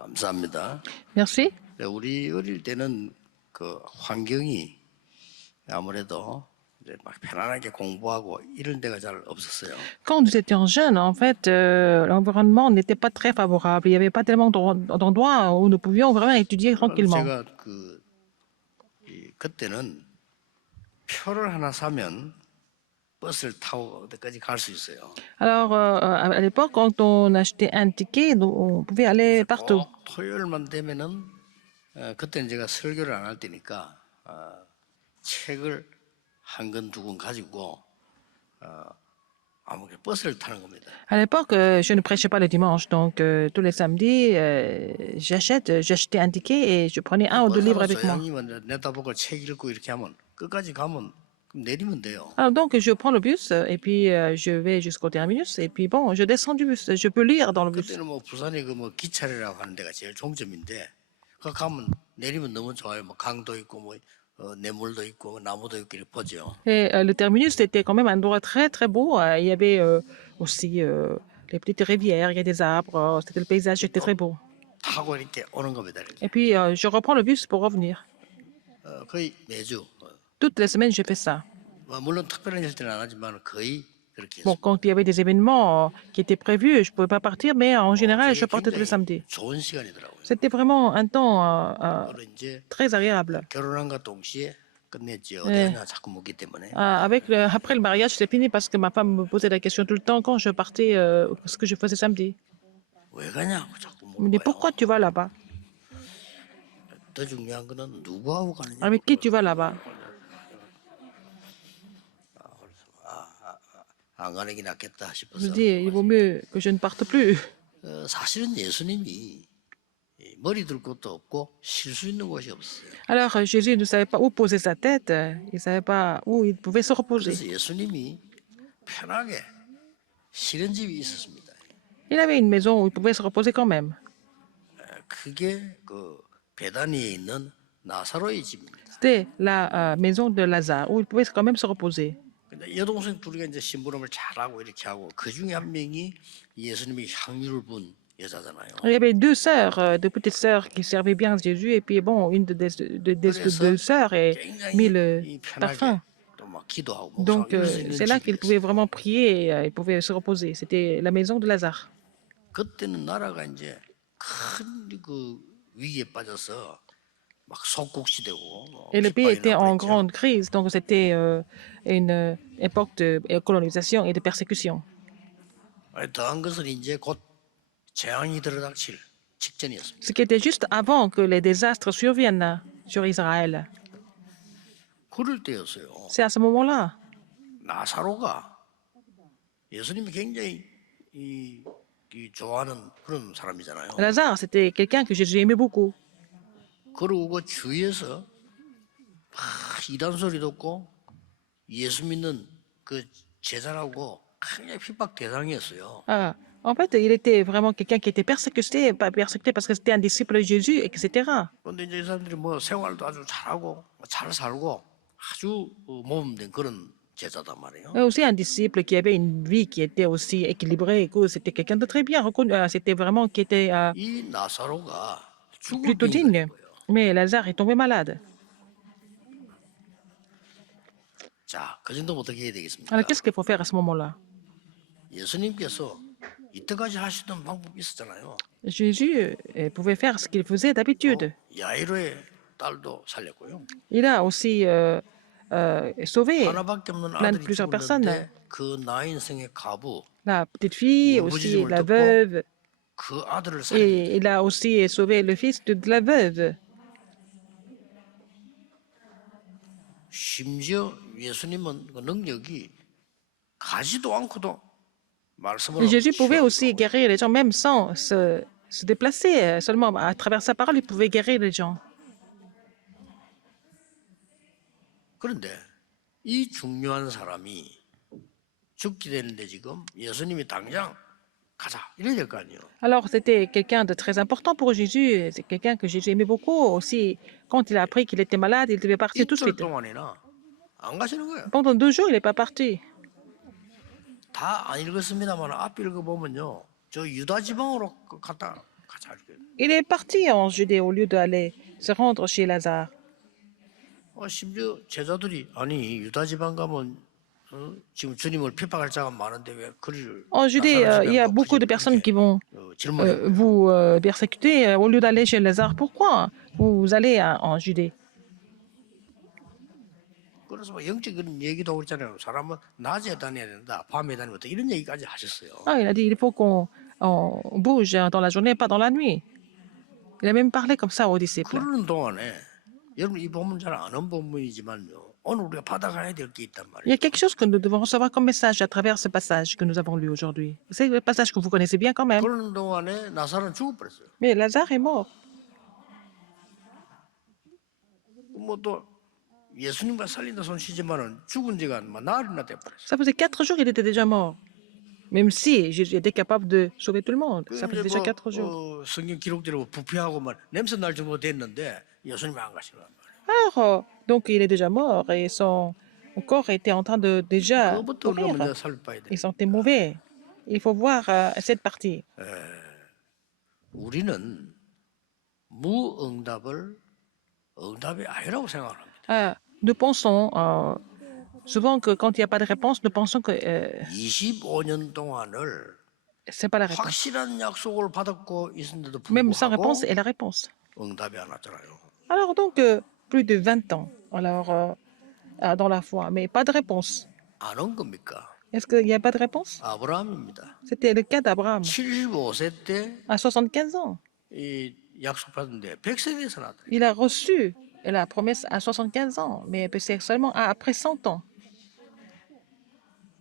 감사합니다. Merci. 우리 어릴 때는 그 환경이 아무래도 이제 막 편안하게 공부하고 이런 데가 잘 없었어요. Quand nous étions jeunes, en fait, l'environnement n'était pas très favorable. Il n'y avait pas tellement d'endroits où nous pouvions vraiment étudier 그래서 tranquillement. 제가 그때는 표를 하나 사면 버스를 타고 어디까지 갈 수 있어요. Alors, à l'époque, quand on achetait un ticket, on pouvait aller partout. 꼭 토요일만 되면은 그때는 제가 설교를 안 할 때니까 책을 한 권 두 권 가지고 아무게 버스를 타는 겁니다. À l'époque, je ne prêchais pas le dimanche, donc tous les samedis, j'achetais un ticket et je prenais un ou deux livres avec 버스 moi. 형님은 내다보고 책 읽고 이렇게 하면 끝까지 가면 그럼 내리면 돼요. Alors donc, je prends le bus et puis je vais jusqu'au terminus et puis bon, je descends du bus. Je peux lire dans le bus. 그때는 뭐 부산에 그 뭐 기차리라고 하는 데가 제일 종점인데 그 가면 내리면 너무 좋아요. 뭐 강도 있고 뭐 내물도 있고 나무도 있고 이렇게 보죠. Et le terminus, c'était quand même un endroit très très beau. Il y avait aussi les petites rivières, il y a des arbres. C'était le paysage était très beau. 타고 이렇게 오는 겁니다. 이렇게. Et puis je reprends le bus pour revenir. 거의 매주 Toutes les semaines, je fais ça. 물론 특별한 일 때는 안 하지만 거의 그렇게 Bon, 했습니다. quand il y avait des événements qui étaient prévus, je ne pouvais pas partir, mais en général, je 저게 partais tous les 굉장히 samedis. 좋은 시간이더라고요. C'était vraiment un temps 그리고 이제 très agréable. 결혼한과 동시에 끝냈지 어디 가냐 자꾸 묻기 때문에 Après le mariage, c'est fini parce que ma femme me posait la question tout le temps quand je partais, ce que je faisais samedi. 왜 가냐고 자꾸 Elle me dit, pourquoi 물어봐요. tu vas là-bas? 더 중요한 거는 누구하고 가느냐. Avec qui tu vas là-bas? 안 가는 게 낫겠다 Je 싶어서 dis, il vaut mieux que je ne parte plus. 사실은 예수님이 머리 들 곳도 없고 쉴 수 있는 곳이 없어요. Alors Jésus ne savait pas où poser sa tête, il ne savait pas où il pouvait se reposer. 그래서 예수님이 편하게 쉬는 집이 있었습니다. Il avait une maison où il pouvait se reposer quand même. 그게 그 베다니에 있는 나사로의 집입니다. C'était la maison de Lazare où il pouvait quand même se reposer. 근데 여동생 둘이가 이제 심부름을 잘하고 이렇게 하고 그 중에 한 명이 예수님이 향유를 분 여자잖아요. Il y avait deux sœurs, deux petites sœurs qui servaient bien Jésus, et puis bon, une des deux sœurs a mis le 굉장히 편하게 parfum. 또 막 기도하고 목사하고 Donc 이럴 수 있는 c'est là qu'il 집이었어요. pouvait vraiment prier et il pouvait se reposer. C'était la maison de Lazare. 그때는 나라가 이제 큰 그 위기에 빠져서 막 속국시되고 Et le pays 핍박이 était 나고 en 그랬죠. grande crise, donc c'était une époque de colonisation et de persécution. 더한 것은 이제 곧 재앙이 들어닥칠 직전이었습니다. Ce qui était juste avant que les désastres surviennent sur Israël. 그럴 때였어요. C'est à ce moment-là. 나사로가 예수님이 굉장히 이 좋아하는 그런 사람이잖아요. Lazare, c'était quelqu'un que Jésus aimait beaucoup. 그러고 그 주위에서 막 이단 소리 듣고 예수 믿는 그 제자라고 굉장히 핍박 대상이었어요. En fait, il était vraiment quelqu'un qui était persécuté, pas persécuté parce que c'était un disciple de Jésus, etc. 그런데 이제 이 사람들이 뭐 생활도 아주 잘하고 잘 살고 아주 모범된 그런 제자단 말이에요. Et aussi un disciple qui avait une vie qui était aussi équilibrée, que c'était quelqu'un de très bien reconnu, c'était vraiment qui était 이 나사로가 죽을 plutôt 병이 digne. 걸린 거예요. Mais Lazare est tombé malade. 자, 그 정도면 어떻게 해야 되겠습니까? Alors qu'est-ce qu'il faut faire à ce moment-là? 예수님께서 이때까지 하시던 방법이 있었잖아요. Jésus pouvait faire ce qu'il faisait d'habitude. 야이로의 딸도 살렸고요. Il a aussi sauvé 하나밖에 없는 plein de 아들이 plusieurs personnes. 죽었는데 그 나인성의 가부 La petite fille, aussi 울부짖음을 la 듣고 veuve, 그 아들을 살린 et il a aussi sauvé le fils de la veuve. 심지어 예수님은 그 능력이 가지도 않고도 말씀을 Et Jésus pouvait 쉬어가고 aussi guérir les gens, même sans se déplacer. Seulement à travers sa parole, il pouvait guérir les gens. 그런데 이 중요한 사람이 죽게 되는데 지금 예수님이 당장 가자 이래야 될 거 아니에요. Alors, c'était quelqu'un de très important pour Jésus. C'est quelqu'un que Jésus aimait beaucoup. Aussi, quand il a appris qu'il était malade, il devait partir tout de 이틀 suite. 동안이나 안 가시는 거예요. Pendant 2 jours, il n'est pas parti. 다 안 읽었습니다만 앞 읽어보면요. 저 유다 지방으로 갔다 가자. 이렇게. Il est parti en Judée au lieu d'aller se rendre chez Lazare. 심지어 제자들이 아니 유다 지방 가면 지금 주님을 핍박할 자가 많은데 왜 그를 En Judée, 나사렛 집에 il y a 안 가? beaucoup de personnes qui vont 질문해 보여요. vous persécuter au lieu d'aller chez Lazare. Pourquoi vous allez en Judée? 그래서 뭐 영적인 얘기도 그렇잖아요. 사람은 낮에 다녀야 된다, 밤에 다니면 다 이런 얘기까지 하셨어요. Ah, il a dit il faut qu'on bouge dans la journée, pas dans la nuit. Il a même parlé comme ça aux disciples. 그러는 동안에 여러분 이 본문 잘 아는 본문이지만요. 오늘 우리가 받아가야 될 게 있단 Il y 말이에요. a quelque chose que nous devons recevoir comme message à travers ce passage que nous avons lu aujourd'hui. C'est le passage que vous connaissez bien quand même. 그러는 동안에 나사로는 죽어버렸어요. Mais Lazare est mort. 뭐 또 예수님과 살린다 손 쉬지만은 죽은 지가 뭐 나흘이나 돼버렸어요. Ça faisait 4 jours, il était déjà mort. Même si Jésus était capable de sauver tout le monde. Ça faisait déjà 4 jours. 성경 기록대로 부패하고 막 냄새 날 정도 됐는데 예수님이 안 가시는 거예요. Alors, donc il est déjà mort et son corps était en train de déjà 그것부터 우리가 먼저 mourir. 살펴봐야 돼. Il sentait mauvais. Il faut voir cette partie. 우리는 무응답을 응답이 아니라고 생각합니다. Nous pensons souvent que quand il n'y a pas de réponse, nous pensons que 25년 동안을 c'est pas la réponse. 확실한 약속을 받았고 있었는데도 Même sans 불구하고 réponse est la réponse. 응답이 안 왔잖아요. Alors donc, plus de 20 ans alors, dans la foi, mais pas de réponse. 안 온 겁니까? Est-ce qu'il n'y a pas de réponse? 아브라함입니다. C'était le cas d'Abraham. 75세 때 À 75 ans, 이 약속 받은데 100세 돼서 나더래요. il a reçu la promesse à 75 ans, mais c'est seulement après 100 ans.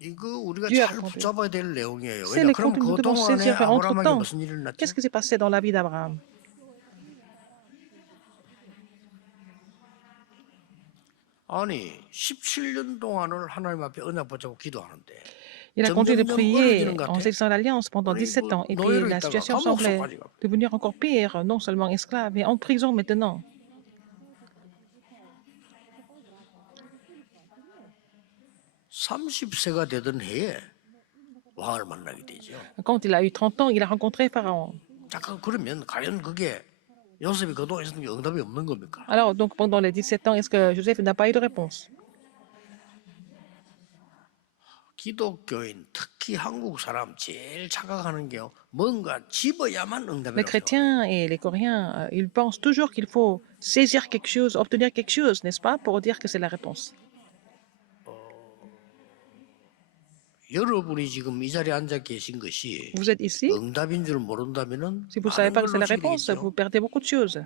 이거 우리가 Dieu a 잘 promis. 붙잡아야 될 내용이에요. C'est 왜냐 le 그럼 contenu que nous devons 그동안에 saisir entre 아브라함에게 temps. 무슨 일이 일어났죠? Qu'est-ce qui s'est passé dans la vie d'Abraham? 아니 17년 동안을 하나님 앞에 언약 붙잡고 기도하는데 Il a continué de 점점점 prier 어려지는 것 en 같아. saisissant l'alliance pendant Oui, 17 ans. Et puis 노예로 la 있다가 situation 감옥 semblait 속까지 가고. devenir encore pire, non seulement esclave, mais en prison maintenant. (30세가) 되던 해에 왕을 만나게 되죠. Quand il a eu 30 ans, il a rencontré Pharaon. 잠깐 그러면 과연 그게 요셉이 그동안 있었던 게 응답이 없는 겁니까? Alors, donc pendant les 17 ans, est-ce que Joseph n'a pas eu de réponse? 기독교인 특히 한국 사람 제일 착각하는 게요. 뭔가 집어야만 Les 응답이라고. chrétiens et les Coréens, ils pensent toujours qu'il faut saisir quelque chose, obtenir quelque chose, n'est-ce pas, pour dire que c'est la réponse. 여러분이 지금 이 자리에 앉아 계신 것이 Vous êtes ici, 응답인 줄 모른다면은 si vous ne savez 많은 pas que 걸 c'est la 놓치게 réponse, 되겠죠. vous perdez beaucoup de choses.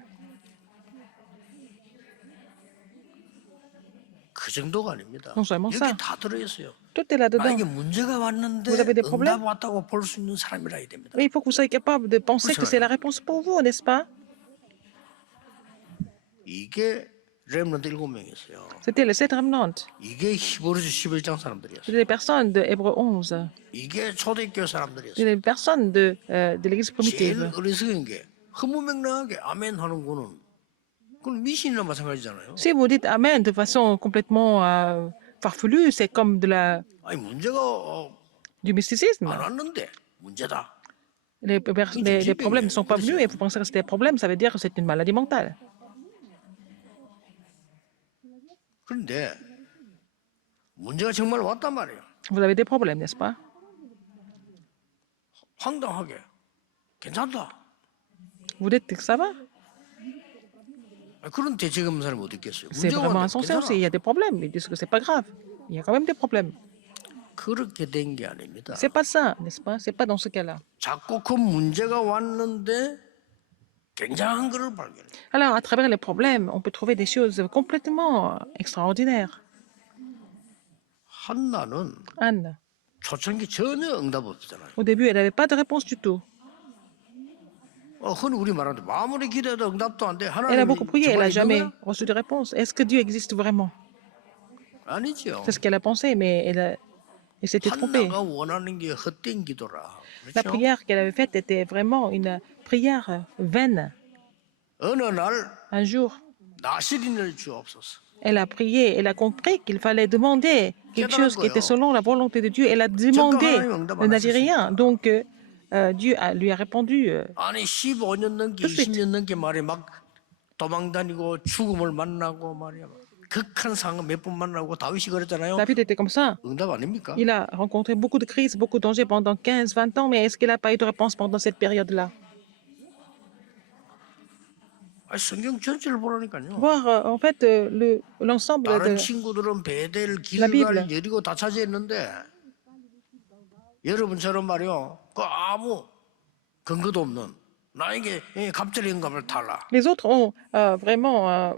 그 정도가 아닙니다. Non seulement 이렇게 ça. 다 들어있어요. Tout est là-dedans. 만약에 문제가 왔는데 Vous avez des 응답 problèmes? 왔다고 볼 수 있는 사람이라 해야 됩니다. Mais il faut que vous soyez capable de penser que c'est la réponse pour vous, n'est-ce pas? 이게 렘넌트 7명이었어요. C'était les 7 remnants. 이게 히브리서 11장 사람들이었어요. C'était les personnes de Hébreu 11. 이게 초대교회 사람들이었어요. C'était les personnes de l'Église 제일 primitive. 어리석은 게 허무맹랑하게 아멘 하는 거는 그건 미신이나 마찬가지잖아요. Si vous dites Amen de façon complètement farfelue, c'est comme 아니 문제가 du mysticisme. 안 왔는데 문제다. Les problèmes ne sont pas venus et vous pensez que c'est des problèmes, ça veut dire que c'est une maladie mentale. 그런데 문제가 정말 왔단 말이에요. Vous avez des problèmes, n'est-ce pas? 황당하게 괜찮다. Vous dites que ça va? 그런 대책없는 사람이 어디 있겠어요? C'est 문제가 vraiment 왔는데 insensé aussi. Il y 괜찮아. a des problèmes. Ils disent que c'est pas grave. Il y a quand même des problèmes. 그렇게 된 게 아닙니다. C'est pas ça, n'est-ce pas? C'est pas dans ce cas-là. 자꾸 그 문제가 왔는데 굉장한 것을 발견해요. Alors, à travers les problèmes, on peut trouver des choses complètement extraordinaires. 한나는 Anne, 초창기 전혀 응답 없잖아요. au début, elle n'avait pas de réponse du tout. 흔히 우리 말하는데 마무리 기도해도 응답도 안 돼. Elle a 하나님이 beaucoup prié, elle 정말 n'a 있는 jamais 거야? reçu de réponse. Est-ce que Dieu existe vraiment? 아니죠. C'est ce qu'elle a pensé, mais elle s'était trompée. 한나가 원하는 게 헛된 기도라. La 그렇죠? prière qu'elle avait faite était vraiment une prière vaine. 어느 날 Un jour, 나시린을 주옵소서. elle a prié, elle a compris qu'il fallait demander quelque chose qui était selon la volonté de Dieu. Elle a demandé, elle n'a dit rien. Donc, Dieu lui a répondu 아니 15년 넘게 tout de suite. 20년 넘게 말이야 막 도망다니고 죽음을 만나고 말이야 극한 상황 몇 번 만나고 다윗이 그랬잖아요. David était comme ça. 응답 아닙니까? Il a rencontré beaucoup de crises, beaucoup de dangers pendant 15, 20 ans, mais est-ce qu'il n'a pas eu de réponse pendant cette période-là? 아니, 성경 전체를 보라니까요. Voir en fait l'ensemble 다른 de 친구들은 베델, la Bible. 길갈, 여리고 다 차지했는데 여러분처럼 말이요, 그 아무 근거도 없는 나에게 갑자기 영감을 달라. Les autres ont vraiment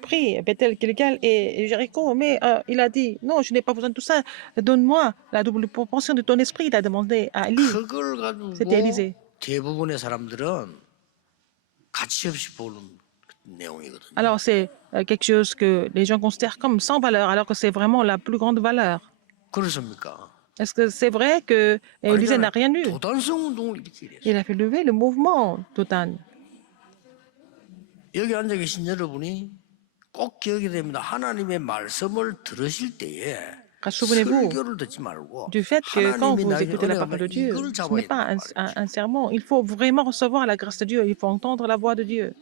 pris Bethel, Gilgal et Jéricho, mais il a dit non, je n'ai pas besoin de tout ça. Donne-moi la double proportion de ton esprit. Il a demandé à Élie. 그걸 C'était 가지고 Élisée. 대부분의 사람들은 가치 없이 보는 내용이거든요. Alors c'est quelque chose que les gens considèrent comme sans valeur, alors que c'est vraiment la plus grande valeur. 그렇습니까? Est-ce que c'est vrai que Élisée n'a rien eu? 도단성 운동을 일으키게 했어요. Il a fait lever le mouvement Dotan. 여기 앉아 계신 여러분이 꼭 기억이 됩니다. 하나님의 말씀을 들으실 때에 Souvenez-vous 설교를 듣지 말고 du fait que quand 하나님이 vous 나에게 écoutez la 은혜가 parole de 있으면 Dieu, 이걸 ce 잡아야 n'est pas 된단 말이죠. un serment. Il faut vraiment recevoir la grâce de Dieu. Il faut entendre la voix de Dieu.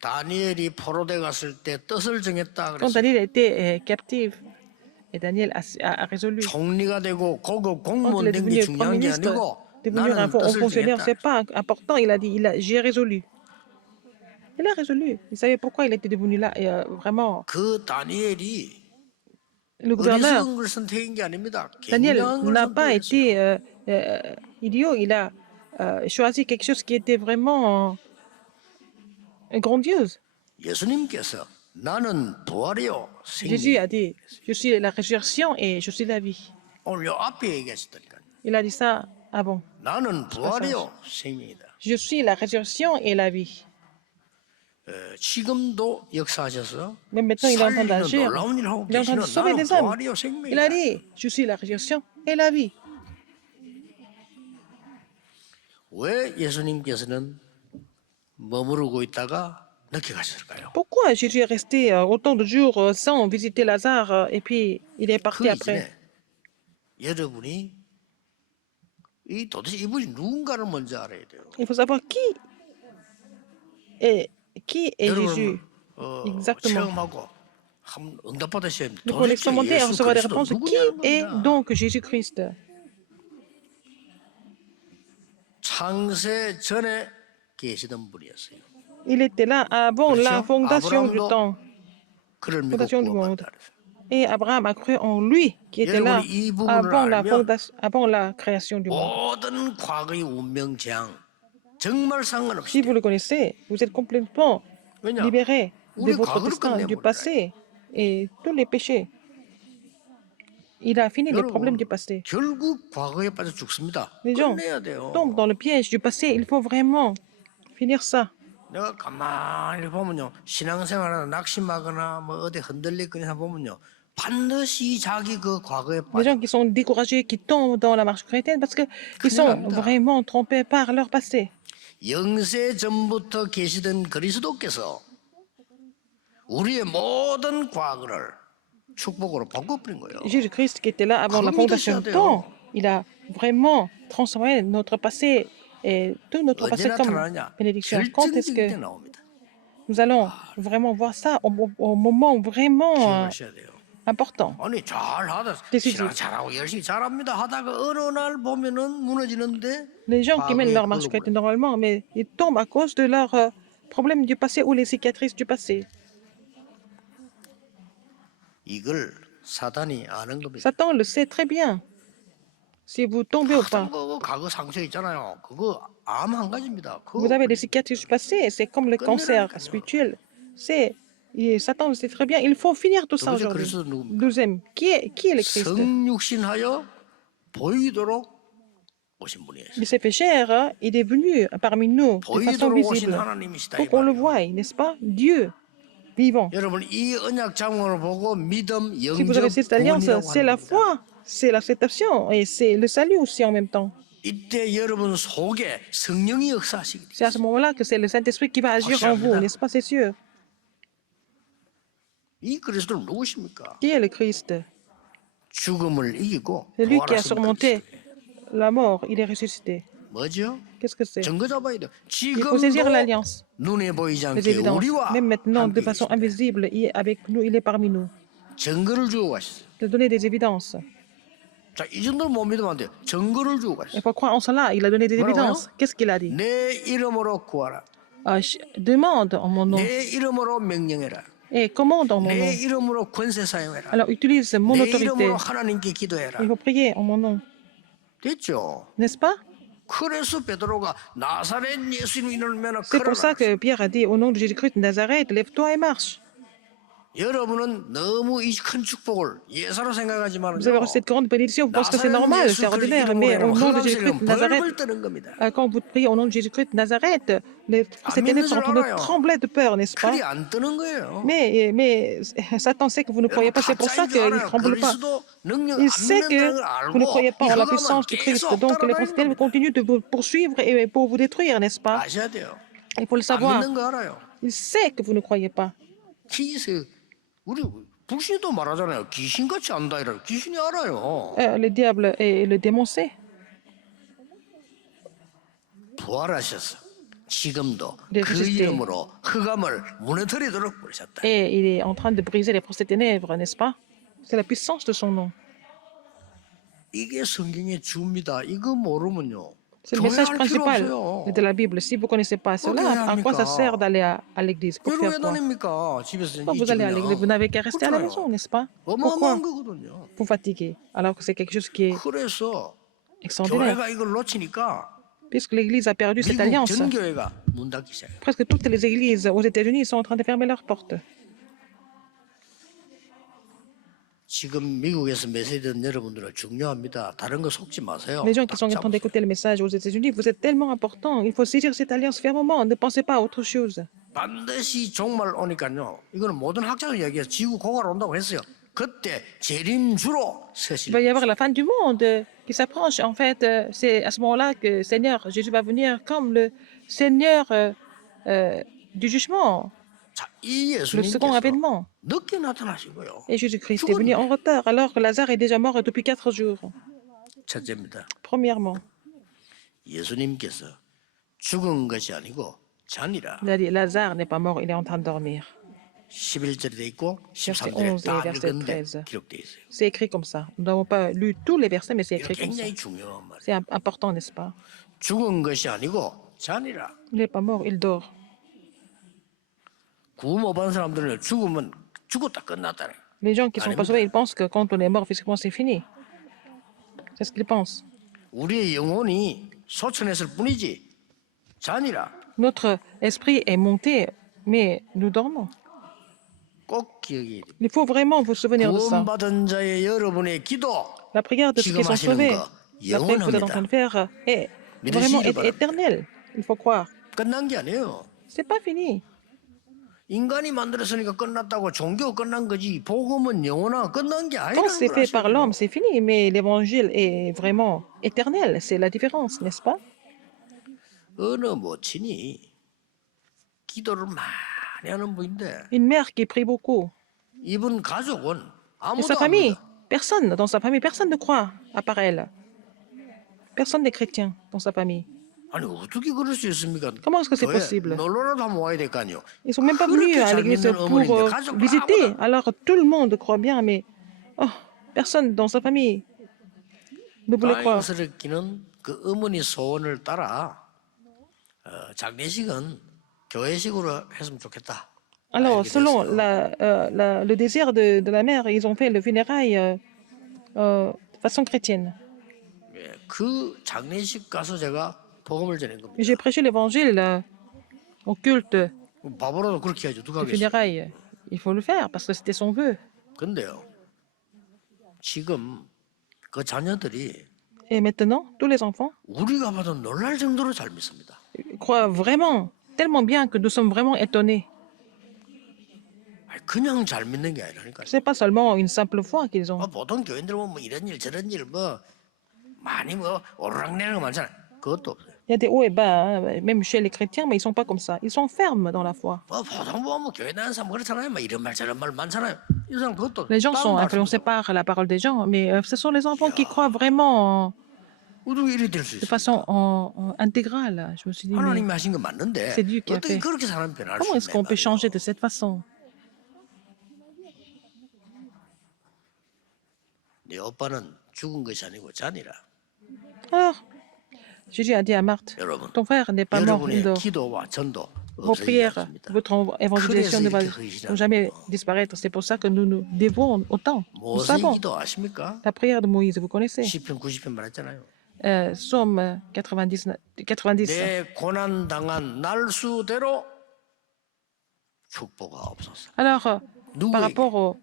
다니엘이 포로돼 갔을 때 뜻을 정했다 Quand 그랬어요. Daniel était captif, et Daniel a résolu. 총리가 되고 고급 Quand 공무원 il est 된 게 devenu Premier 중요한 게 ministre, 아니고 devenir 나는 un 뜻을 fonctionnaire, 정했다. c'est pas important. Il a dit, j'ai résolu. Il a résolu. Il savait pourquoi il était devenu là. Et vraiment, 그 다니엘이 le gouverneur, 어리석은 걸 선택한 게 아닙니다. Daniel 굉장한 걸 n'a pas 선택했어요. été idiot. Il a choisi quelque chose qui était vraiment grandiose. 예수님께서 나는 부활이요 Jésus 생명. a dit, je suis la résurrection et je suis la vie. 오늘 요 앞에 얘기하셨다니까요. Il a dit ça avant. 나는 부활이요 생명이다. Je suis la résurrection et la vie. 지금도 역사하셔서 Mais maintenant, il est en train 살리는 d'agir. 놀라운 일 하고 Il est en train de 계시는 sauver 나는 des âmes. 부활이요 Il a 생명이다. dit, je suis la résurrection et la vie. 왜 예수님께서는 머무르고 있다가 늦게 가셨을까요? Pourquoi Jésus est resté autant de jours sans visiter Lazare et puis il est parti 그 après? 이전에 여러분이 이 도대체 이분이 누군가를 먼저 알아야 돼요. Il faut savoir qui est Jésus. 여러분 Exactement. 체험하고 한번 응답 받으셔야 됩니다. Il faut l'expérimenter et 예수 recevoir des 그리스도 réponses. Qui 누구냐는 est 겁니다. donc Jésus-Christ? 창세 전에 계시던 분이었어요. Il était là avant la 그렇죠? fondation du 아브라함도 temps. 그를 믿고 Fondation du monde. 구원받다 그랬어요. Et Abraham a cru en lui qui était là 여러분이 이 부분을 avant la création du monde. 모든 과거의 운명재앙 정말 Si 상관없이 vous le connaissez, vous êtes complètement 왜냐? libéré de 우리 votre 과거를 destin, du 끝내버리라. passé et tous les péchés. Il a fini les problèmes 여러분 du passé. 결국 과거에 빠져 죽습니다. Les gens 끝내야 돼요. tombent dans le piège du passé. Il faut vraiment finir ça. 내가 가만히 보면요 신앙생활하나 낙심하거나 뭐 어디 흔들리거나 보면요 반드시 자기 그 과거에 Les 빠져 gens qui sont découragés, qui tombent dans la marche chrétienne parce qu'ils sont 합니다. vraiment trompés par leur passé. 영세 전부터 계시던 그리스도께서 우리의 모든 과거를 축복으로 바꿔버린 거예요. Jésus-Christ qui était là avant la fondation du temps, il a vraiment transformé notre passé et tout notre passé 언제 comme 나타나냐? bénédiction. Quand est-ce 결정적일 때 que 나옵니다. nous allons vraiment voir ça au moment vraiment 기억하셔야 돼요. important? 아니 잘하다 Décisif. 신앙 잘하고 열심히 잘합니다 하다가 어느 날 보면은 무너지는데 Les gens qui mènent 과거의 leur marche 그걸로 chrétienne normalement, mais ils tombent à cause de leurs problèmes du passé ou les cicatrices du passé. 이걸 사단이 아는 겁니다. Satan le sait très bien. Si vous tombez ou pas, 그 과거 상처 있잖아요. 그거 암 한 가지입니다. vous avez des cicatrices du passé, c'est comme le cancer spirituel. Satan le sait très bien. Il faut finir tout ça 두 번째 aujourd'hui. 그리스도 누굽니까? Deuxième, qui est le Christ? 성육신하여 보이도록 오신 분이에요. Il s'est fait chair, hein, il est venu parmi nous de façon 보이도록 오신 visible. 하나님이시다 이 Pour qu'on le 말이에요. voie, n'est-ce pas? Dieu vivant. 여러분 이 언약 장관을 보고 믿음, Si vous 영접, avez cette alliance, 구원이라고 c'est 하는 la 겁니다. foi, c'est l'acceptation et c'est le salut aussi en même temps. 이때 여러분 속에 성령이 역사하시기 C'est à ce moment-là que c'est le Saint-Esprit qui va agir en vous, n'est-ce pas? C'est sûr. 이 그리스도는 누구십니까? Qui est le Christ? 죽음을 이기고 C'est lui qui a 부활하신 surmonté 그리스도. la mort, il est ressuscité. 뭐죠? Qu'est-ce que c'est? 증거 잡아야 돼. Il faut saisir 지금도 l'alliance, 눈에 보이지 les 않게 évidences. 우리와 Même maintenant, de 함께 façon 계신다. invisible, il est avec nous, il est parmi nous. 증거를 주고 가셨어요. Il a donné des évidences. 자, 이 정도는 못 믿으면 안 돼요. 증거를 주고 Il 가셨어요. faut croire en cela. Il a donné des Voilà, évidences. Qu'est-ce qu'il a dit? 내 이름으로 구하라. Demande en mon nom 내 이름으로 명령해라. et commande en mon 내 nom. 이름으로 권세 사용해라. Alors utilise mon 내 autorité. 이름으로 하나님께 기도해라. Il faut prier en mon nom. 됐죠? N'est-ce pas? 그래서 베드로가 나사렛 예수님 이름으로 C'est pour ça 걸어라. que Pierre a dit au nom de Jésus-Christ de Nazareth, lève-toi et marche. 여러분은 너무 이 큰 축복을 예사로 생각하지 Vous avez 말고요. reçu cette grande bénédiction, vous pensez que c'est 나사렛 normal, 예수 c'est 그 ordinaire, 이름으로 mais au nom de 흑암 Jésus-Christ 세력은 de Nazareth, 벌벌 떠는 겁니다. quand vous priez au nom de Jésus-Christ de Nazareth, ces ténèbres sont en train de trembler de peur, n'est-ce pas? 칼이 안 뜨는 거예요. Mais Satan sait que vous ne croyez pas, c'est pour ça qu'il ne tremble pas. 그리스도 능력 Il 안 sait que 믿는다는 걸 vous ne 알고 croyez pas 이 en la 흑암은 puissance du Christ, 계속 donc les 따라다니는 prophètes 겁니다. continuent de vous poursuivre et pour vous détruire, n'est-ce pas? 아셔야 돼요. Il faut le 안 savoir. 믿는 거 알아요. Il sait que vous ne croyez pas. 기세 우리 불신도 말하잖아요. 귀신같이 안다 이래요. 귀신이 알아요. Le diable et le démon sait. 부활하셨어. 지금도 네, 그 그랬을 때. 이름으로 흑암을 무너뜨리도록 부르셨다. Et il est en train de briser les forces des ténèbres, n'est-ce pas? C'est la puissance de son nom. 이게 성경의 주입니다. 이거 모르면요. C'est le message 교회할 필요 principal 없어요. de la Bible. Si vous ne connaissez pas cela, à quoi ça sert d'aller à l'église? Pour 왜 faire quoi? 다닙니까? 집에서 Pourquoi vous allez à l'église? Vous n'avez qu'à rester à la maison, n'est-ce pas? Pourquoi 어마어마한 거거든요. vous fatiguer alors que c'est quelque chose qui est 그래서 extraordinaire? 교회가 이걸 놓치니까 Puisque l'église a perdu cette 미국 alliance, 전 교회가 문 닫기 시작해요. presque toutes les églises aux États-Unis sont en train de fermer leurs portes. 지금 미국에서 메시지 듣는 여러분들은 중요합니다. 다른 거 속지 마세요. Les gens qui 딱 sont en train 잡으세요. d'écouter le message aux États-Unis, vous êtes tellement important. Il faut saisir cette alliance fermement. Ne pensez pas à autre chose. 반드시 종말 오니까요. 이거는 모든 학자들 이야기해서 지구 고갈 온다고 했어요. 그때 재림주로 Il 서실. va y avoir la fin du monde qui s'approche. En fait, c'est à ce moment-là que Seigneur Jésus va venir comme le Seigneur du jugement, 자, 이 le second 예수님께서 avènement. 늦게 나타나시고요. Et Jésus-Christ est venu en retard alors que Lazare est déjà mort depuis 4 jours. 첫째입니다. Premièrement, 예수님께서 죽은 것이 아니고 잔이라. il a dit Lazare n'est pas mort, il est en train de dormir. 11절에 돼 있고 Verset 13절에 11 다 et verset 읽었는데 13. 기록돼 있어요. C'est écrit comme ça. Nous n'avons pas lu tous les versets, mais c'est 이거 écrit comme ça. 굉장히 중요한 말이에요. C'est important, n'est-ce pas? 죽은 것이 아니고 잔이라. Il n'est pas mort, il dort. 구원 못 받은 사람들은 죽으면 죽었다 끝났다. Les gens qui ne sont pas sauvés, ils pensent que quand on est mort physiquement, c'est fini. C'est ce qu'ils pensent. 우리의 영혼이 소천했을 뿐이지 잔이라. Notre esprit est monté, mais nous dormons. 꼭 기억해야 돼. Il faut vraiment vous souvenir de ça. 구원받은 자의 여러분의 기도 La prière de ceux qui sont sauvés, la prière que vous êtes en train de faire est vraiment éternelle. Il faut croire. 끝난 게 아니에요. C'est pas fini. 인간이 만들었으니까 끝났다고 종교 끝난 거지 복음은 영원한 끝난 게 Quand c'est fait par 아니라는 l'homme, c'est fini, mais l'évangile est vraiment éternel. C'est la différence, n'est-ce pas? 어느 모친이 기도를 많이 하는 분인데 Une mère qui prie beaucoup. 이분 가족은 Et 아무도 sa 안 famille, 믿어. personne dans sa famille, personne ne croit à part elle. Personne n'est chrétien dans sa famille. 아니 어떻게 그럴 수 있습니까? Comment est-ce que c'est 교회 possible? 놀러라도 한번 와야 될 거 아니에요. Ils sont même pas venus à l'église pour visiter. Alors tout le monde croit bien, mais personne dans sa famille ne voulait croire. 다행스럽기는 그 어머니 소원을 따라 장례식은 교회식으로 했으면 좋겠다. Alors, 알게 selon 됐어요. le désir de la mère, ils ont fait le funérail de façon chrétienne. 예, 그 장례식 가서 제가 복음을 전한 겁니다. J'ai prêché l'évangile au culte 바보라도 그렇게 해야죠. 누가 du 하겠어요? funérail. Il faut le faire parce que c'était son vœu. 근데요. 지금 그 자녀들이 Et maintenant, tous les enfants 우리가 봐도 놀랄 정도로 잘 믿습니다. croient vraiment, tellement bien que nous sommes vraiment étonnés. 아니, 그냥 잘 믿는 게 아니라니까요. Ce n'est pas seulement une simple foi qu'ils ont. 보통 교인들 보면 뭐 이런 일 저런 일 뭐 많이 뭐 오르락내리는 거 많잖아요. 그것도 없어요. Il y a des hauts et bas, hein, même chez les chrétiens, mais ils ne sont pas comme ça. Ils sont fermes dans la foi. 보통 보면 교회 다니는 사람 그렇잖아요. 뭐 이런 말 저런 말 많잖아요. 이 사람 그것도 Les gens 딱 sont influencés 말씀대로 par la parole des gens, mais ce sont les enfants qui croient vraiment 어떻게 이리 될 수 de façon 있습니까? intégrale. Je me suis dit, mais 하나님이 하신 건 맞는데 c'est Dieu qui a 어떻게 fait. 그렇게 사람 변할 수 Comment est-ce 있냐 qu'on peut changer 말이에요. de cette façon? 네 오빠는 죽은 것이 아니고 잔이라. Alors, Jésus a dit à Marthe, 여러분, ton frère n'est pas mort, il 여러분의 dort. 기도와 전도 Vos 없어지지 prières, 않습니다. votre évangélisation ne va jamais disparaître. C'est pour ça que nous nous dévouons autant. Nous 모세의 savons. 기도 아십니까? La prière de Moïse, vous connaissez. 시편 90편 말했잖아요. Psaume 90. 내 고난 당한 날수대로 축복하옵소서. Alors, par 누구에게? rapport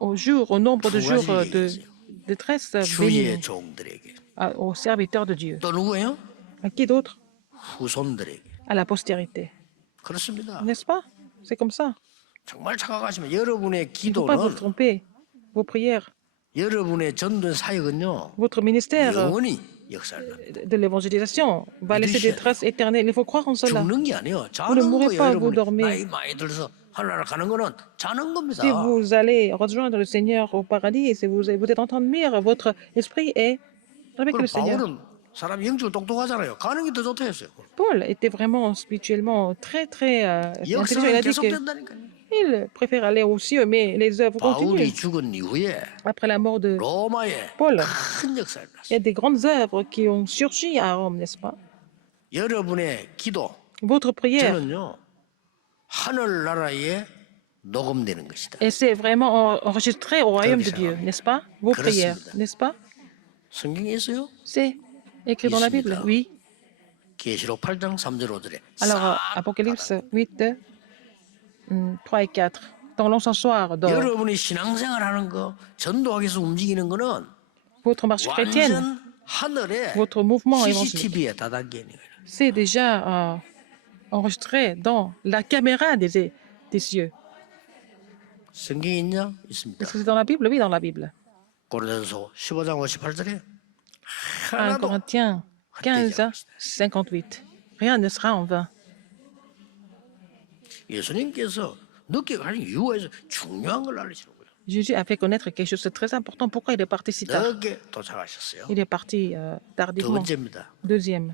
au jour, au nombre de 두 jours 가지 de 얘기했어요. détresse, 주의 bénis 종들에게. aux serviteurs de Dieu. 또 누구예요? À qui d'autre? 후손들에게. À la postérité. 그렇습니다. N'est-ce pas? C'est comme ça. 정말 착각하시면 여러분의 Il ne faut pas vous 기도는 tromper. Vos prières, 여러분의 전도의 사역은요. votre ministère 영원히 역사를 합니다. de l'évangélisation va laisser des traces éternelles. Il faut croire en cela. 죽는 게 아니에요. ne 자는 mourrez 거예요. pas, vous 여러분이 dormez. 나이 많이 들어서 하늘나라 가는 거는 자는 겁니다. Si vous allez rejoindre le Seigneur au paradis et si vous êtes en train de dormir, votre esprit est avec le 그럼 Seigneur. 바울은 사람 영적으로 똑똑하잖아요. 가는 게 더 좋다 했어요. Paul était vraiment spirituellement très, très intelligent. Il 역사는 a dit 계속된다니까요. qu'il préfère aller aux cieux, mais les œuvres 바울이 continuent. 죽은 이후에 Après la mort de 로마에 Paul, 큰 역사를 il y a 났어요. des grandes œuvres qui ont surgi à Rome, n'est-ce pas? 여러분의 기도 Votre prière, 저는요 하늘나라에 녹음되는 것이다. et c'est vraiment enregistré au royaume de Dieu, n'est-ce pas? Vos prières, n'est-ce pas? 성경에 있어요? C'est écrit dans la Bible, oui. 계시록 8장 3절 5절에 Alors, Apocalypse 8, 3 et 4. Dans l'encensoir d'or, 여러분이 신앙생활하는 거 전도하기 위해서 움직이는 거는 votre marche chrétienne, 완전 하늘에 votre mouvement évangélique, CCTV에 다 담겨 있는 거예요. c'est déjà enregistré dans la caméra des cieux. 성경에 있냐? 있습니다. Est-ce que c'est dans la Bible? Oui, dans la Bible. 고린도서 15장 58절에 1 하나도 Corinthiens 15, 58. Rien ne sera en vain. 예수님께서 늦게 가신 이유가 있어 중요한 걸 알리시는 거예요. Jésus a fait connaître quelque chose de très important. Pourquoi il est parti si tard? 늦게 도착하셨어요. Il est parti 두 tardivement. 번째입니다. Deuxième,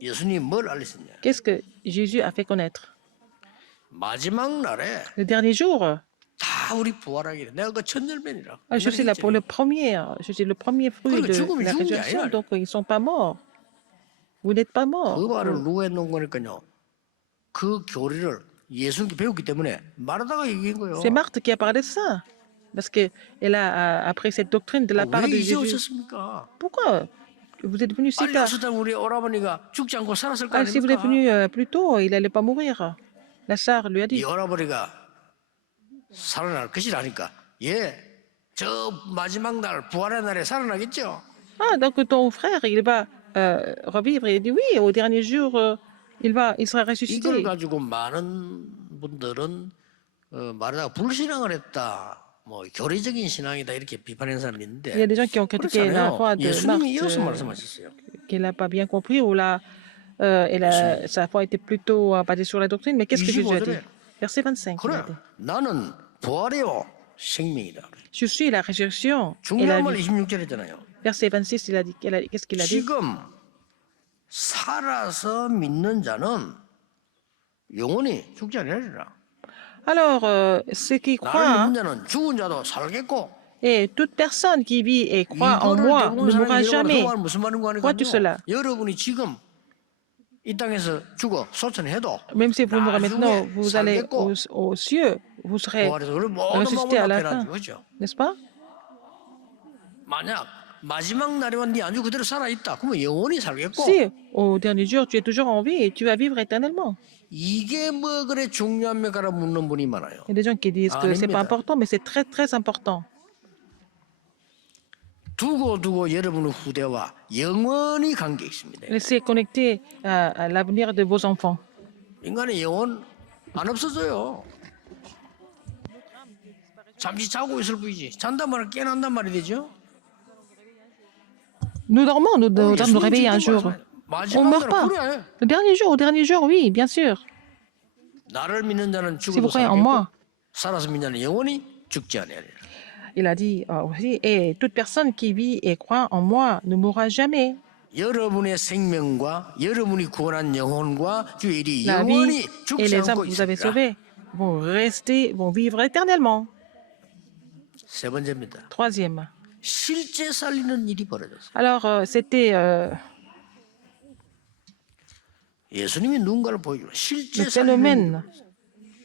예수님 뭘 알리셨냐? qu'est-ce que Jésus a fait connaître? 마지막 날에 Le dernier jour, 다 우리 부활하기를 내가 그 천열매니라. je suis là pour le premier. Je suis le premier fruit de la résurrection. Donc, ils ne sont pas morts. Vous n'êtes pas morts. 그 말을 누구에 놓은 거니까요. 그 교리를 예수님께 배웠기 때문에 말하다가 얘기한 거예요. C'est Marthe qui a parlé de ça. Parce qu'elle a appris cette doctrine de la part 왜 de 이제 Jésus. 오셨습니까? Pourquoi vous êtes venu si 빨리 tard? 왔었다면 우리 오라버니가 죽지 않고 살았을 거 Ah, si vous êtes 아닙니까? venu plus tôt, il n'allait pas mourir. La sœur lui a dit. 이 오라버니가 살아날 것이라니까. 예, 저 마지막 날 부활의 날에 살아나겠죠. Ah, donc ton frère, il va revivre. Il dit oui, au dernier jour, il sera ressuscité. 이걸 가지고 많은 분들은 말하다가 불신앙을 했다. 뭐 교리적인 신앙이다 이렇게 비판하는 사람이 있는데 Il y a des gens qui ont critiqué la foi de 예수님이 이어서 Marthe, 말씀하셨어요. qu'elle n'a pas bien compris, ou sa foi était plutôt basée sur la doctrine. Mais qu'est-ce que Jésus a dit? Verset 25. il a 그래, dit, 나는 부활이요 생명이다. Je suis la résurrection et la 중요한 말 vie. 26절이잖아요. Verset 26, il a dit, qu'est-ce qu'il a dit? 지금 살아서 믿는 자는 영원히 죽지 않으리라. Alors, ceux qui 나를 croient, 믿는 자는 죽은 자도 살겠고. et toute personne qui vit et croit en 이거를 moi 대부분 ne mourra 사람이 jamais. 이런 무슨 말인 거 Crois tout cela. 아니까요? 여러분이 지금 이 땅에서 죽어 소천해도 Même si vous mourrez maintenant, 나중에 vous allez 살겠고 aux cieux, vous serez 부활해서 그럼 모든 ressuscité à 몸을 la 앞에 fin, 놔두고 그죠? n'est-ce pas? 만약 마지막 날이면 네 안주 그대로 살아 있다. 그러면 영원히 살겠고. Si au dernier jour tu es toujours en vie et tu vas vivre éternellement. 이게 뭐 그래 중요합니까라 묻는 분이 많아요. Il y a des gens qui disent que c'est pas 아닙니다. important, mais c'est très très important. 두고 여러분의 후대와 영원히 관계 있습니다. Laissez connecter à l'avenir de vos enfants. 인간의 영혼 안 없어져요. 잠시 자고 있을 뿐이지. 잔단 말은 깨난단 말이 되죠. Nous dormons, nos âmes nous 예수님 réveillent un 지금 jour. 말씀하세요. On ne meurt pas. 그래. Au dernier jour, oui, bien sûr. 나를 믿는 자는 Si vous 죽어도 croyez en 살겠고 moi, 살아서 믿는 자는 영원히 죽지 아니하리라. il a dit aussi, et toute personne qui vit et croit en moi ne mourra jamais. 여러분의 생명과 여러분이 구원한 영혼과 주의 일이 La vie 영원히 et 죽지 les âmes 않고 que vous avez 있으리라. sauvées vont rester, vont vivre éternellement. 세 번째입니다. Troisième. 실제 살리는 일이 벌어졌어요. Alors, c'était 예수님이 누군가를 보여주고 le 실제 살리는 일이 phénomène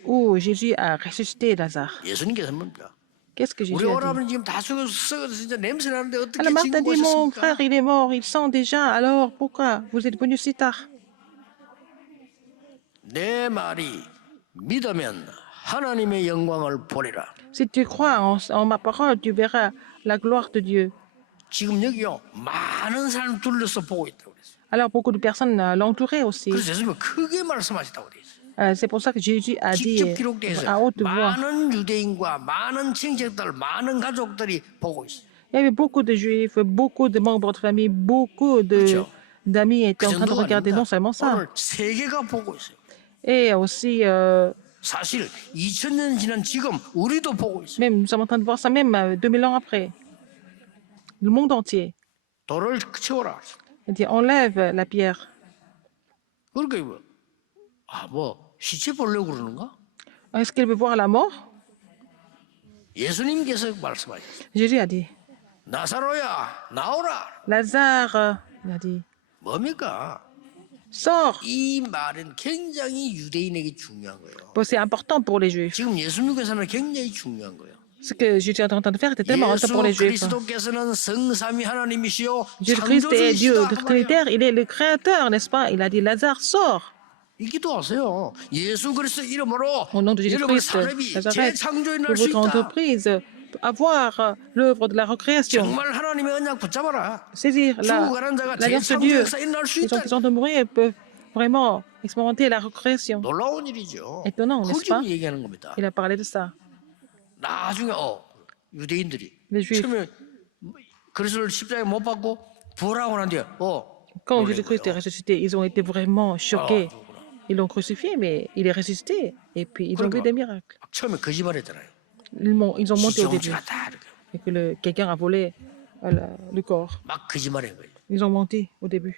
où Jésus a ressuscité Lazare. 예수님께서 뭡니까? Qu'est-ce que 우리 Jésus a dit? 오라버니 지금 다 썩어서 진짜 냄새 나는데 어떻게 Alors Marthe a 지금 dit, mon 오셨습니까? frère, il est mort, il sent déjà. Alors, pourquoi vous êtes venu si tard? 내 말이 믿으면 하나님의 영광을 보리라. Si tu crois en ma parole, tu verras la gloire de Dieu. 지금 여기요 많은 사람 둘러서 보고 있다고 그랬어요. Alors, beaucoup de personnes l'entouraient aussi. 그래서 예수님은 크게 말씀하셨다고 그랬어요. C'est pour ça que Jésus a dit 직접 기록되어 à 있어요. haute voix. 많은 유대인과 많은 친척들, 많은 가족들이 보고 있어요. Il y avait beaucoup de juifs, beaucoup de membres de famille, beaucoup 그렇죠. d'amis étaient 그 en train de 정도가 regarder non 아닙니다. seulement ça, 오늘 세계가 보고 있어요. et aussi, 사실 2000년 지난 지금 우리도 보고 있어요. même, nous sommes en train de voir ça même 2000 ans après. Le monde entier. 돌을 치워라. Il dit, enlève la pierre. 그러니까 뭐 시체 보려고 그러는가? Est-ce qu'elle veut voir la mort? 예수님께서 말씀하셨어요. Jésus a dit, 나사로야 나오라. Lazare, il a dit, 뭡니까? sors. 이 말은 굉장히 유대인에게 중요한 거예요. Bon, c'est important pour les juifs. 지금 예수님께서는 굉장히 중요한 거예요. Ce que Jésus est en train de faire était tellement important 예수 pour les juifs. 그리스도께서는 성삼위 하나님이시요 Jésus-Christ est Dieu 창조주이시다. 그 말이에요. trinitaire, il est le créateur, n'est-ce pas? Il a dit, Lazare, sors. 이 기도하세요. 예수 그리스도 이름으로 Au nom de 여러분 Jésus-Christ, 산업이 Nazareth, 재창조에 que 날 수 votre 있다. entreprise avoir l'œuvre de la recréation, 정말 하나님의 언약 붙잡아라. saisir 죽어가는 자가 l'alliance de 재창조 Dieu. 역사에 날 수 Les gens 있다. qui sont de mourir peuvent vraiment expérimenter la recréation. 놀라운 일이죠. Étonnant, 그걸 n'est-ce pas? 지금 얘기하는 겁니다. Il a parlé de ça. 나중에 유대인들이 Les Juifs, 처음에 그리스도를 십자가에 못 박고 부활하고 난 뒤에 quand 놀란 Jésus-Christ est 거예요. ressuscité, ils ont été vraiment choqués. 죽구나. Ils l'ont crucifié, mais il est ressuscité. Et puis, ils ont vu 그러니까 des miracles. 처음에 거짓말했잖아요. Ils ont monté au début. 시종지 같다 이렇게 Et que quelqu'un a volé le corps. 막 거짓말한 거예요. Ils ont menti au début.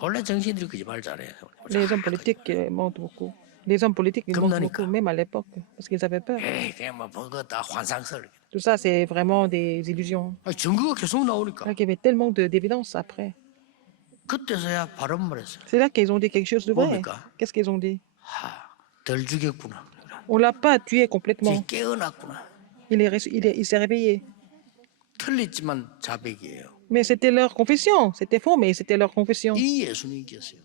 원래 정치인들이 거짓말 잘해요. Les hommes politiques mentent beaucoup. Les hommes politiques, ils mentent 겁나니까. beaucoup, même à l'époque, parce qu'ils avaient peur. 에이 그냥 뭐 그거 다 환상설. Tout ça, c'est vraiment des illusions. 증거가 계속 나오니까 Alors qu'il y avait tellement d'évidence après. 그때서야 바른 말했어요. C'est là qu'ils ont dit quelque chose de vrai. 뭡니까? Qu'est-ce qu'ils ont dit? 덜 죽였구나. On l'a pas tué complètement. 지금 깨어났구나. Il s'est réveillé. 틀렸지만 자백이에요. Mais c'était leur confession. C'était faux, mais c'était leur confession. 이 예수님께서요.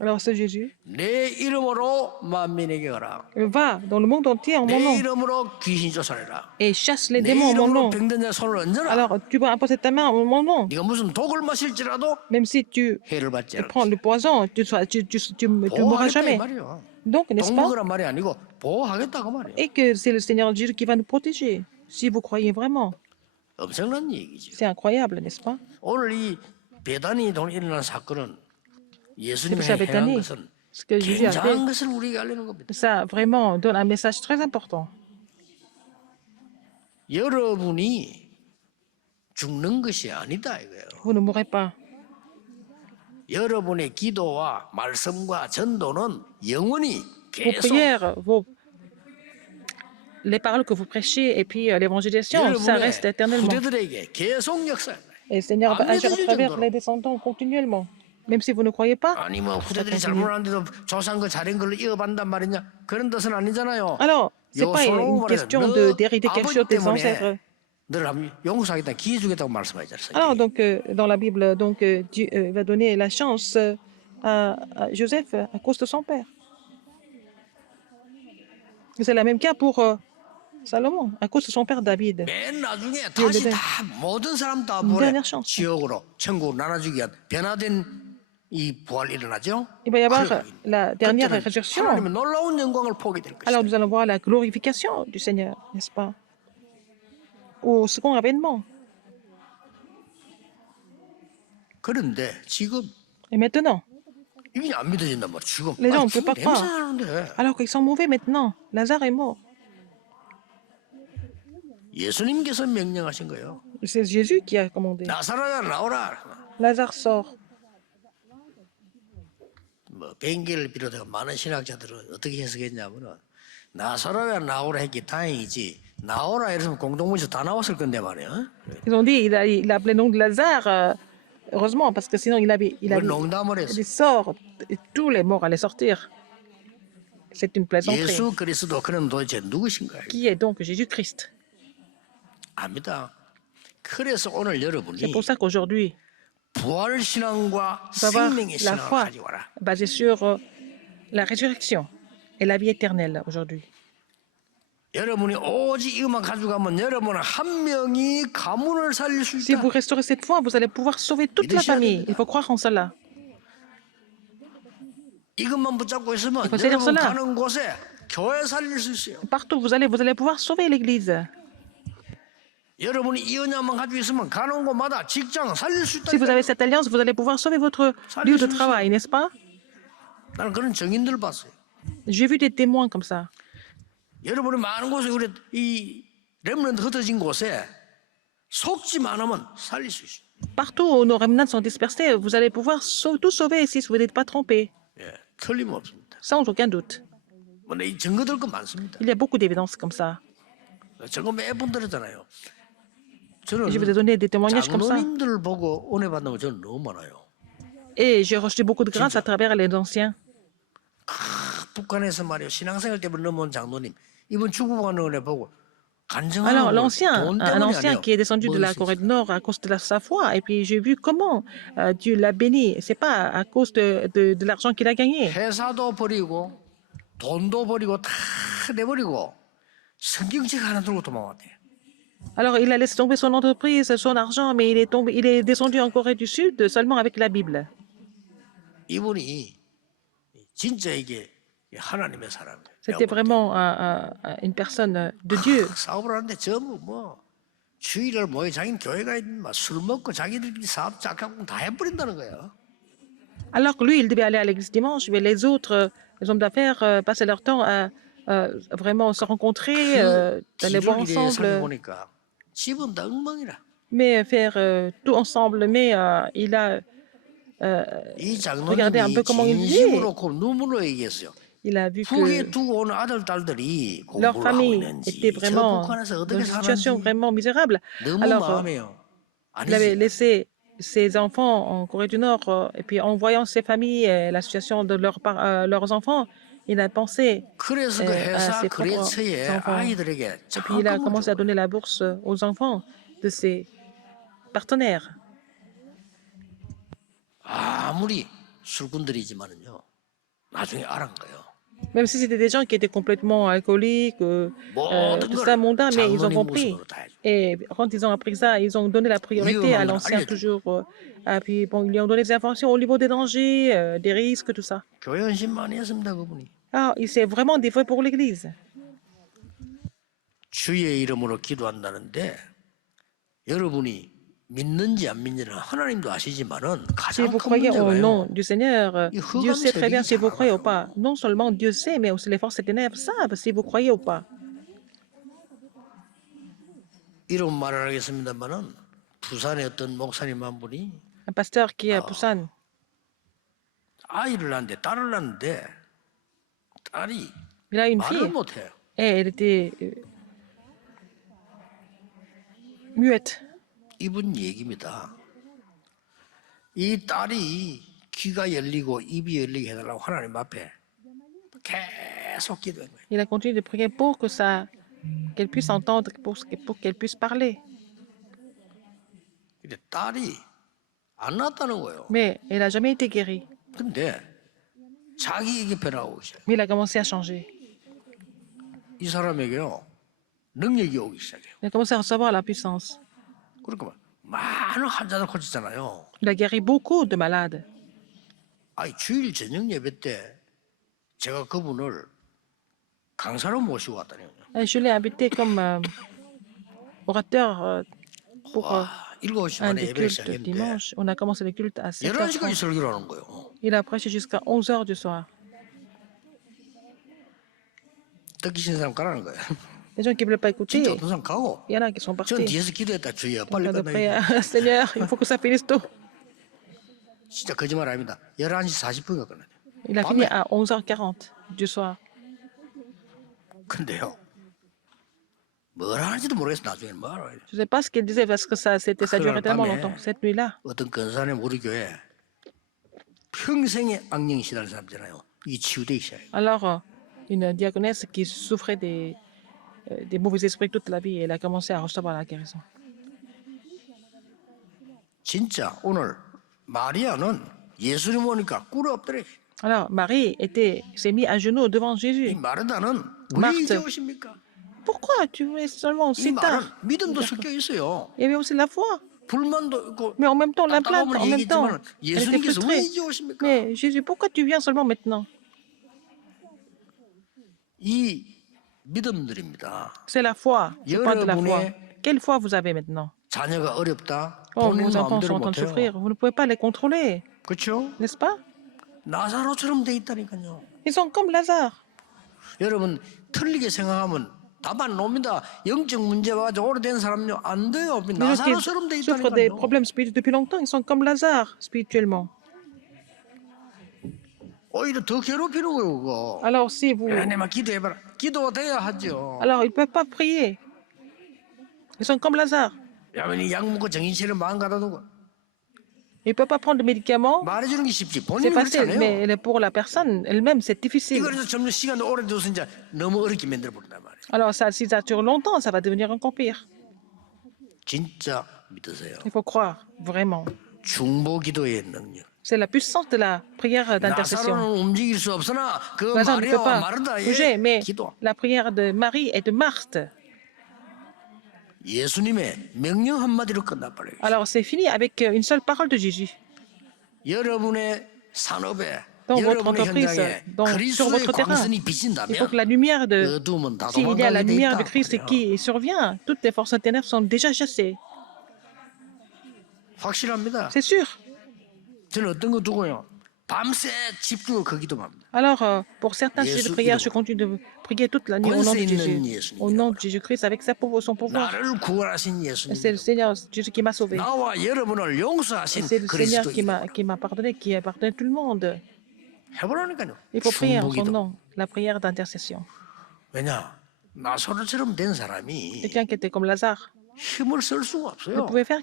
Alors ce Jésus 내 이름으로 만민에게 가라. va dans le monde entier en mon 내 nom 이름으로 귀신 쫓아내라. et chasse les 내 démons en mon 이름으로 nom. 병든 자 손을 얹어라. Alors tu vas imposer ta main en mon nom. 네가 무슨 독을 마실지라도 Même si tu 해를 받지 않을 prends le poison, tu mourras 보호하겠다 이 jamais. 말이에요. Donc, n'est-ce pas? 독먹으란 말이 아니고 보호하겠다고 말이에요. Et que c'est le Seigneur Jésus qui va nous protéger. Si vous croyez vraiment. 엄청난 얘기죠. C'est incroyable, n'est-ce pas? 오늘 이 베다니 돈 일어난 사건은 예수님이 C'est pour ça, 행한 Béthanie, 것은 ce que Jésus a fait, 굉장한 것을 우리에게 알리는 겁니다. ça vraiment donne un message très important. 여러분이 죽는 것이 아니다 이거예요. Vous ne mourrez pas. 여러분의 기도와 말씀과 전도는 영원히 Vos 계속 prières, les paroles que vous prêchez et puis l'évangélisation, ça 여러분의 reste éternellement. 후대들에게 계속 역사해. Et le Seigneur va Amen. agir à travers les descendants continuellement. Même si vous ne croyez pas. 아니 뭐 후대들이 continue. 잘못하는데도 조상 그 잘한 걸로 이어받는단 말이냐? 그런 뜻은 아니잖아요. Alors, c'est pas une question d'hériter quelque chose des ancêtres. 너를 용서하겠다, 기회 주겠다고 말씀하셨어요. Alors, donc, dans la Bible, donc, Dieu va donner la chance à Joseph à cause de son père. C'est le même cas pour Salomon, à cause de son père David. 맨 나중에 Dieu 다시 le 다 모든 사람 다 Une 보내 dernière chance. 지옥으로 천국으로 나눠주기 위한 변화된 이 부활 일어나죠. Il va y avoir 그래, la dernière 그때는 résurrection. 하나님의 놀라운 영광을 보게 될 Alors, 것이다. nous allons voir la glorification du Seigneur, n'est-ce pas? Au second avènement. 그런데 지금 Et maintenant, 이게 안 믿어진단 말이야. 지금 les gens ne peuvent 죽은 pas 냄새 croire. 나는데 Alors qu'ils sont mauvais maintenant. Lazare est mort. 예수님께서 명령하신 거예요. C'est Jésus qui a commandé. 나사로야 나오라. Lazare sort. 뭐 벤겔을 비롯해 많은 신학자들은 어떻게 해석했냐면은 나사로야 나오라 했기 다행이지 나오라 이러면 공동문서 다 나왔을 건데 말이야. Ils ont dit, il a appelé le nom de Lazare. Heureusement, parce que sinon il 왜 avait 농담을 했어? des sorts. Et tous les morts allaient sortir. C'est une plaisanterie. 예수 그리스도 그는 도대체 누구신가요? Qui est donc Jésus-Christ? 압니다. 그래서 오늘 C'est 여러분이 pour ça qu'aujourd'hui, 부활 신앙과 il faut avoir 생명의 la 신앙을 foi 가지고라. basée sur la résurrection et la vie éternelle aujourd'hui. 여러분이 오직 이것만 가지고 가면 여러분 한 명이 가문을 살릴 수 Si 있다. vous restaurez cette foi, vous allez pouvoir sauver toute la famille. Il faut croire en cela. 이것만 붙잡고 있으면 faut saisir 여러분 cela. 가는 곳에 교회 살릴 수 있어요. Partout où vous allez pouvoir sauver l'Église. 여러분이 이 언약만 가지고 있으면 가는 곳마다 직장 살릴 수 있다. Si vous avez cette alliance, vous allez pouvoir sauver votre lieu de travail, n'est-ce pas? 나는 그런 증인들 봤어요. J'ai vu des témoins comme ça. 여러분이 많은 곳에 우리 이 렘넌트 흩어진 곳에 속지만 하면 살릴 수 있어요. Partout où nos remnants sont dispersés, vous allez pouvoir tout sauver si vous n'êtes pas trompé, 예, 틀림없습니다. sans aucun doute. 근데 이 증거들 거 많습니다. Il y a beaucoup d'évidences comme ça. 증거 매번 들었잖아요. Je vous ai 저는 donné des témoignages comme ça. 장로님들 보고 은혜 받는 거 저는 너무 많아요. Et j'ai reçu beaucoup de grâce à travers les anciens. 북한에서 말이요 신앙생활 때문에 넘어온 장로님 이번 죽어가는 은혜 보고 간증하는 Alors, 거 l'ancien, 돈 un 때문이 ancien 아니에요. qui est descendu de la 뭐 Corée du Nord à cause de sa foi, et puis j'ai vu comment Dieu l'a béni. C'est pas à cause de l'argent qu'il a gagné. 회사도 버리고 돈도 버리고 다 내버리고 성경책 하나 들고 도망왔대. Alors, il a laissé tomber son entreprise, son argent, mais il est descendu en Corée du Sud seulement avec la Bible. 이분이 진짜 이게 하나님의 사람이에요. C'était vraiment une personne de Dieu. 사업을 하는데 전부 뭐 주일을 모여 자기는 교회가 있는 술 먹고 자기들끼리 사업 짝하고 다 해버린다는 거예요. Alors que lui, il devait aller à l'église dimanche, mais les autres, les hommes d'affaires, passaient leur temps à vraiment se rencontrer, d'aller boire 길을 이래 ensemble, 살펴보니까 집은 다 엉망이라. mais faire tout ensemble. Mais il a 이 regardé un peu 장로님이 comment il vivait. 진심으로 그 눈물로 얘기했어요. Il a vu 후에 que 두고 오는 아들 딸들이 leur 공부를 하고 famille 있는지 était 저 vraiment 북한에서 dans 어떻게 une situation 사는지 vraiment misérable. 너무 Alors, 마음에요. il avait 아니지. laissé ses enfants en Corée du Nord, et puis en voyant ses familles, la situation de leurs enfants, il a pensé 그래서 그 à 회사 ses propres 거래처에 enfants. 아이들에게 Et puis il a 자금을 commencé à 줘. donner la bourse aux enfants de ses partenaires. 아무리 술꾼들이지만은요. 나중에 알은 거예요. Même si c'était des gens qui étaient complètement alcooliques, 모든 tout ça mondain, mais ils ont 장로님 compris. 모습으로 다 해줘. Et quand ils ont appris ça, ils ont donné la priorité à l'ancien toujours. Et puis bon, ils lui ont donné des informations au niveau des dangers, des risques, tout ça. 교회 헌신 많이 했습니다 그분이. Ah, il s'est vraiment dévoué pour l'Église. 주의 이름으로 기도한다는데 여러분이 믿는지 안 믿는지는 하나님도 아시지만은 Si 가장 vous 큰 croyez au nom 문제가요. du Seigneur, Dieu sait très bien si vous croyez ou pas. Non seulement Dieu sait, mais aussi les forces des ténèbres savent si vous croyez ou pas. 이런 말을 하겠습니다만은 부산의 어떤 목사님 한 분이 Un pasteur qui est à Busan, 아이를 낳는데 딸을 낳는데 딸이 il a une 말을 fille 못해요. et elle était muette. 이분 얘기입니다. 이 딸이 귀가 열리고 입이 열리게 해달라고 하나님 앞에 계속 기도한 거예요. Il a continué de prier pour que qu'elle puisse entendre, pour qu'elle puisse parler. 근데 딸이 안 낳았다는 거예요. Mais elle n'a jamais été guérie. 근데 자기에게 변화가 오기 시작해요. Mais il a commencé à changer. 이 사람에게요 능력이 오기 시작해요. Il a commencé à recevoir la puissance. 그러니까 많은 환자들 고쳤잖아요. Il a guéri beaucoup de malades. 아니 주일 저녁 예배 때 제가 그분을 강사로 모시고 왔다니요. Et je l'ai invité comme orateur pour 7시 un 반에 des 예배를 cultes 시작했는데 dimanche. On a commencé le culte à 11시까지 7h30. 설교를 하는 거예요. Il a prêché jusqu'à 11h du soir. 듣기 싫은 사람 가라는 거예요. Les gens qui ne veulent pas 진짜 écouter, 어떤 사람 가고 il y en a qui sont 전 partis. 뒤에서 기도했다 주여 En 빨리 train de prier, 끝나야지. Seigneur, il faut que ça finisse tôt. 진짜 거짓말 아닙니다. 11시 40분가 끝나요. Il a fini à 11h40 du soir. 근데요. 뭘 하는지도 모르겠어. 나중에는 뭐 알아요. Je ne sais pas ce qu'il disait parce que ça durait tellement longtemps. Cette nuit-là, 어떤 근사는 우리 교회 평생에 악령이 시달린 사람잖아요. 이게 치유되기 시작해요. alors une diaconesse qui souffrait des mauvais esprits toute la vie, elle a commencé à recevoir la guérison. 진짜 오늘 마리아는 예수님 오니까 꿇어 엎드려. Alors Marie s'est mise à genoux devant 이 Jésus. 마르다는 왜 마르타. 이제 오십니까? Pourquoi tu es seulement 이 aussi 말은 tard? 믿음도 섞여 있어요. Il y avait aussi la foi, 불만도 있고 mais en même temps la plainte, 답답함을 en même temps, 얘기했지만 elle était 예수님께서 왜 frustrée. 이제 오십니까? Mais Jésus, pourquoi tu viens seulement maintenant? 이 믿음들입니다. C'est la foi. Je parle de la foi. 여러분의 Quelle foi vous avez maintenant? 자녀가 어렵다. Oh, 본인 vos enfants sont 마음대로 en train de 못해요. souffrir. Vous ne pouvez pas les contrôler, 그렇죠? n'est-ce pas? 나사로처럼 돼 있다니까요. Ils sont comme Lazare. 여러분 틀리게 생각하면 답 안 나옵니다. 영적 문제 가지고 오래된 사람요 안 돼요. Les gens 나사로처럼 돼 qui souffrent des 있다니까요. problèmes spirituels depuis longtemps, ils sont comme Lazare spirituellement. 오히려 더 괴롭히는 거예요, 그거. Alors si vous, 하나님아 기도해봐라. 기도가 돼야 하죠. alors ils ne peuvent pas prier. Ils sont comme Lazare. 야만이 약 먹고 정신차려 마음 가다 두고 Ils ne peuvent pas prendre de médicaments. 말해주는 게 쉽지. C'est 본인은 그렇지 facile, 않아요. mais pour la personne elle-même, c'est difficile. 이거에서 점점 시간이 오래돼서 이제 너무 어렵게 만들어 버린단 말이에요. Alors ça, si ça dure longtemps, ça va devenir encore pire. 진짜 믿으세요. Il faut croire, vraiment. 중보 기도의 능력. C'est la puissance de la prière d'intercession. 나사로는 움직일 수 없으나 그 Lazare ne peut 마리아와 pas 마르다의 bouger, mais 기도. la prière de Marie et de Marthe. 예수님의 명령 한마디로 끝나버려요. Alors c'est fini avec une seule parole de Jésus. 여러분의 산업에 Dans votre 여러분의 entreprise, 현장에 sur 그리스도의 votre terrain, 광선이 il faut 비친다면 que la lumière de... 어둠은 다 S'il y a la 도망가게 돼 lumière 있다. de Christ qui survient, toutes les forces ténèbres sont déjà chassées. 확실합니다. C'est sûr. 저는 어떤 거 두고요. 밤새 집중하고 그 기도만 합니다. Alors, pour certains sujets de Jésus, prière, il- je continue de prier toute la nuit au nom de 권세 있는 Jésus. 예수님. Au nom de Jésus-Christ, avec son pouvoir. 나를 구원하신 C'est le 예수님. Seigneur Jésus qui m'a sauvé. 나와 여러분을 Et 용서하신 c'est le Seigneur 그리스도. qui m'a pardonné, qui a pardonné tout le monde. 해보라니까요. Il faut prier en son 중보기도. nom, la prière d'intercession. 왜냐? 나사로처럼 된 사람이 Quelqu'un qui était comme Lazare 힘을 쓸 수가 ne 없어요. pouvait faire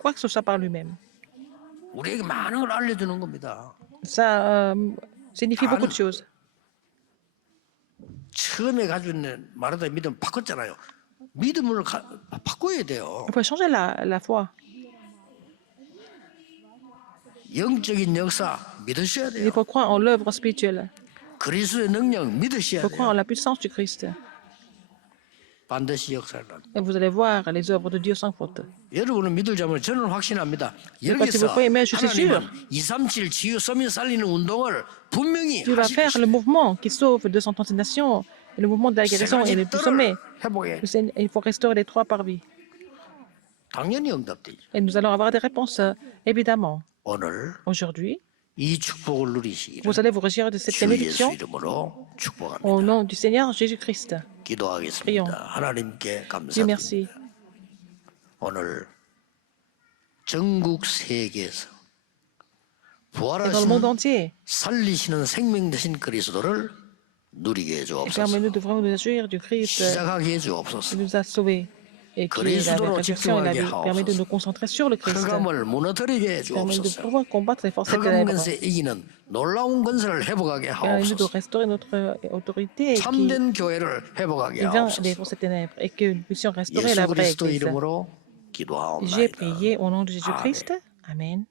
quoi que ce soit par lui-même. 우리에게 많은 걸 알려주는 겁니다. Ça signifie beaucoup de choses. 처음에 가지고 있는 마르다의 믿음 바꿨잖아요. 믿음을 바꿔야 돼요. Il faut changer la foi. 영적인 역사 믿으셔야 Il 돼요. faut croire en l'œuvre spirituelle. 그리스도의 능력 Il 믿으셔야 faut croire en 돼요. la puissance du Christ. 반드시 역사를 합니다. Et vous allez voir les œuvres de Dieu sans faute. 여러분은 믿을자면 저는 확신합니다. sais pas si 여기서 vous croyez, mais je suis sûr. 하나님은 237 치유 서민 살리는 운동을 분명히 Dieu va 하실 faire le 것입니다. mouvement qui sauve 230 nations. Et le mouvement de la guérison et le sommet. 회복해 Il faut restaurer les trois parvis. 당연히 응답되죠. Et nous allons avoir des réponses, évidemment. 오늘 Aujourd'hui, 이 축복을 누리시기를 vous allez vous réjouir de cette 주 예수 bénédiction 이름으로 축복합니다. au nom du Seigneur Jésus-Christ. 기도하겠습니다. 하나님께 Dieu merci. 감사드립니다. 오늘 전국 세계에서 Et dans le 부활하신 monde entier, 살리시는 생명 되신 그리스도를 누리게 해주옵소서. permets-nous de vraiment nous réjouir du Christ 시작하게 qui 해주옵소서. nous a sauvés et qui est la résurrection et la vie. Permet de nous concentrer sur le Christ. 흑암을 무너뜨리게 Permet de 해주옵소서. pouvoir combattre les forces des 흑암 ténèbres. 권세 이기는 놀라운 권세를 회복하게 Permet-nous de 하옵소서. restaurer notre autorité et qui 참된 교회를 회복하게 vainc les 하옵소서. forces des ténèbres et que nous puissions restaurer la 예수 vraie 그리스도 Église. 이름으로 J'ai 기도하옵나이다. prié au nom de Jésus-Christ. Amen.